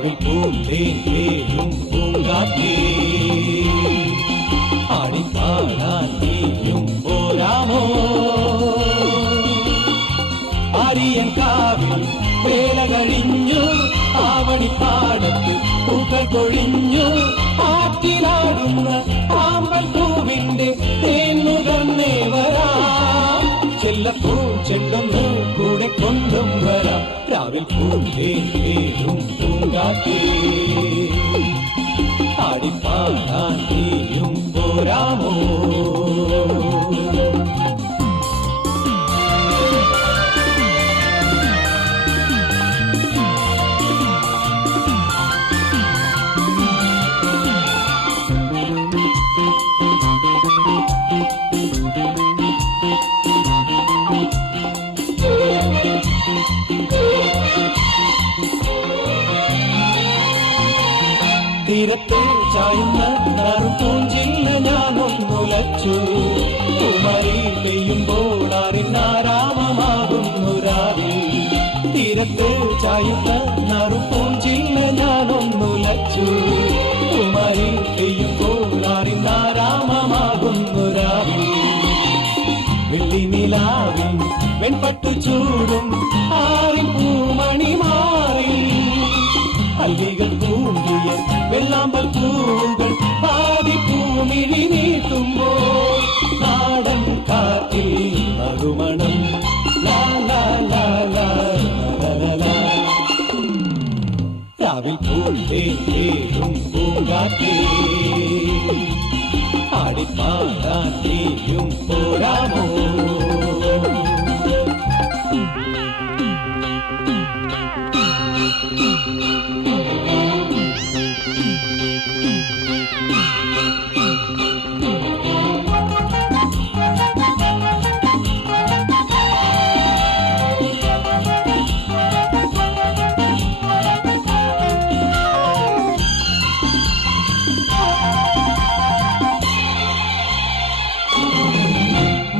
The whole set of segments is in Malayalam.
രാവിൽ പൂന്തേനും പൂങ്കാറ്റേ ആടിപ്പാടാൻ നീയും പോരാമോ ആരിയൻ കാവിൽ വേല കഴിഞ്ഞു ആവണിപ്പാടത്ത് പൂക്കൾ കൊഴിഞ്ഞു ആറ്റിലാടുന്ന ആമ്പൽ പൂവിന്റെ തേന്നുകന്നേ വരാം ചെല്ലപ്പൂ ചെണ്ടൊന്ന് കൂടെ കൊണ്ടും വരാം രാവിൽ പൂന്തേനും പൂങ്കാറ്റേ ആടിപ്പാടാൻ നീയും പോരാമോ തീരത്തെ ചായുന്ന നറുപൂഞ്ചില്ല ഞാനൊന്നുലച്ചു കുമരി പെയ്യുമ്പോൾ അറിഞ്ഞാരാമമാകുന്നു രാവിൽ തീരത്തെ ചായുന്ന നറുപൂഞ്ചില്ല ഞാനൊന്നുലച്ചു കുമരി പെയ്യുമ്പോൾ അറിഞ്ഞാരാമമാകുന്നു രാവിൽ വെള്ളി നിലാവിൽ വെൺപട്ടു ചൂടും ആറിൻ പൂമണി മാറി അല്ലികൾ തൂങ്ങിയ വെള്ളാമ്പൽ പൂവുകൾ പാതി പൂമിഴി നീട്ടുമ്പോൾ നാടൻ കാറ്റിൽ നറുമണം രാവിൽ പൂന്തേനും പൂങ്കാറ്റേ ആടിപ്പാടാൻ നീയും പോരാമോ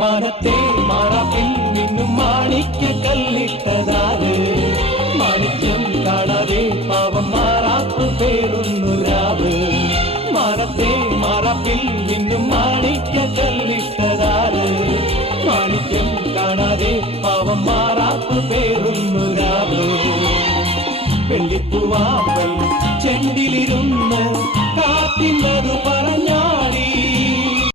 മാനത്തെ മാറാപ്പിൽ നിന്നും മാണിക്യ കല്ലിട്ടതാറ് മാണിക്യം കാണാതെ പാവം മാറാപ്പ് പേരുന്നു രാവ് മാനത്തെ മാറാപ്പിൽ നിന്നും മാണിക്യ കല്ലിട്ടതാറ് മാണിക്യം കാണാതെ പാവം മാറാപ്പ് പേരുന്നു രാവ് വെള്ളിപ്പൂവാമ്പൽ ചെണ്ടിലിരുന്ന്